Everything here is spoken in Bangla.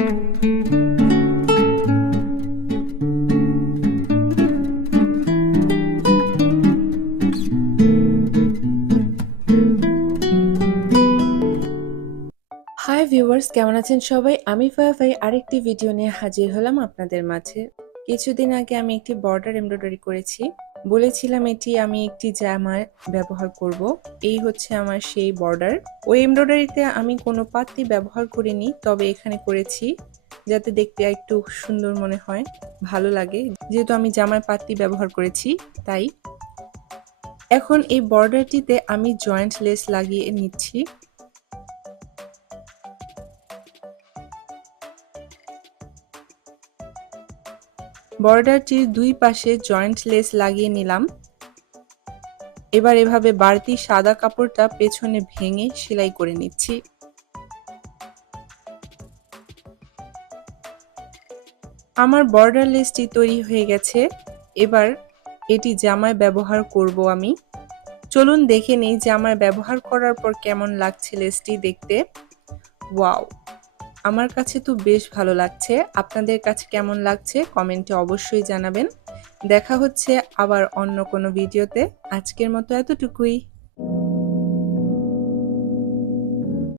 হাই ভিউয়ার্স, কেমন আছেন সবাই? আমি ফায়াফাই আরেকটি ভিডিও নিয়ে হাজির হলাম আপনাদের মাঝে। কিছুদিন আগে আমি একটি বর্ডার এমব্রয়ডারি করেছি। বলেছিলাম এটি আমি একটি জামায় ব্যবহার করব। এই হচ্ছে আমার সেই বর্ডার। ওই এমব্রয়ডারিতে আমি কোনো পাত্তি ব্যবহার করিনি, তবে এখানে করেছি যাতে দেখতে একটু সুন্দর মনে হয়, ভালো লাগে। যেহেতু আমি জামায় পাত্তি ব্যবহার করেছি তাই। এখন এই বর্ডারটিতে আমি জয়েন্ট লেস লাগিয়ে নিচ্ছি। বর্ডারটির দুই পাশে জয়েন্ট লেস লাগিয়ে নিলাম। এবার এভাবে বাড়তি সাদা কাপড়টা পেছনে ভেঙে সেলাই করে নিচ্ছি। আমার বর্ডার লেসটি তৈরি হয়ে গেছে। এবার এটি জামায় ব্যবহার করব আমি। চলুন দেখে নেই জামায় ব্যবহার করার পর কেমন লাগছে লেসটি দেখতে। ওয়াও, আমার কাছে তো বেশ ভালো লাগছে। আপনাদের কাছে কেমন লাগছে কমেন্টে অবশ্যই জানাবেন। দেখা হচ্ছে আবার অন্য কোনো ভিডিওতে। আজকের মতো এতটুকুই।